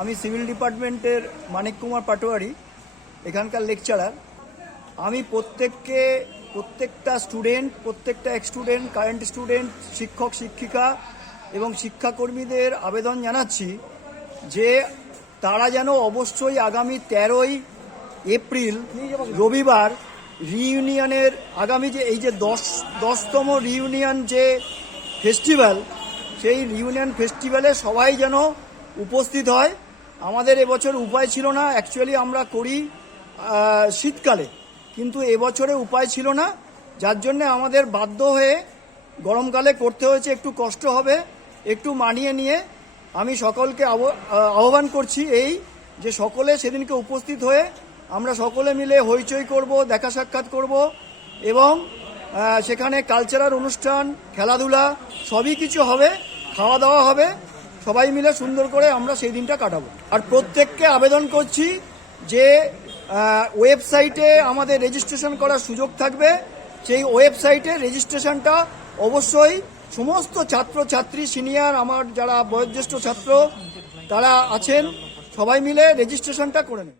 আমি সিভিল ডিপার্টমেন্টের মানিক কুমার পাটোয়ারি, এখানকার লেকচারার। আমি প্রত্যেকটা স্টুডেন্ট, প্রত্যেকটা এক্স স্টুডেন্ট, কারেন্ট স্টুডেন্ট, শিক্ষক শিক্ষিকা এবং শিক্ষাকর্মীদের আবেদন জানাচ্ছি যে তারা যেন অবশ্যই আগামী 13ই এপ্রিল রবিবার রিইউনিয়নের আগামী এই যে 10তম রিইউনিয়ন যে ফেস্টিভ্যাল, সেই রিইউনিয়ন ফেস্টিভ্যালে সবাই যেন উপস্থিত হয়। আমাদের এবছর উপায় ছিল না, অ্যাকচুয়ালি আমরা করি শীতকালে, কিন্তু এবছরে উপায় ছিল না, যার জন্য আমাদের বাধ্য হয়ে গরমকালে করতে হয়েছে। একটু কষ্ট হবে, একটু মানিয়ে নিয়ে আমি সকলকে আহ্বান করছি যে সকলে সেদিনকে উপস্থিত হয়ে আমরা সকলে মিলে হইচই করব, দেখা সাক্ষাৎ করব এবং সেখানে কালচারাল অনুষ্ঠান, খেলাধুলা সবই কিছু হবে, খাওয়া দাওয়া হবে, সবাই মিলে সুন্দর করে আমরা সেই দিনটা কাটাবো। আর প্রত্যেককে আবেদন করছি যে ওয়েবসাইটে আমাদের রেজিস্ট্রেশন করার সুযোগ থাকবে, সেই ওয়েবসাইটে রেজিস্ট্রেশনটা অবশ্যই সমস্ত ছাত্রছাত্রী, সিনিয়র, আমার যারা বয়োজ্যেষ্ঠ ছাত্র তারা আছেন, সবাই মিলে রেজিস্ট্রেশনটা করে নেন।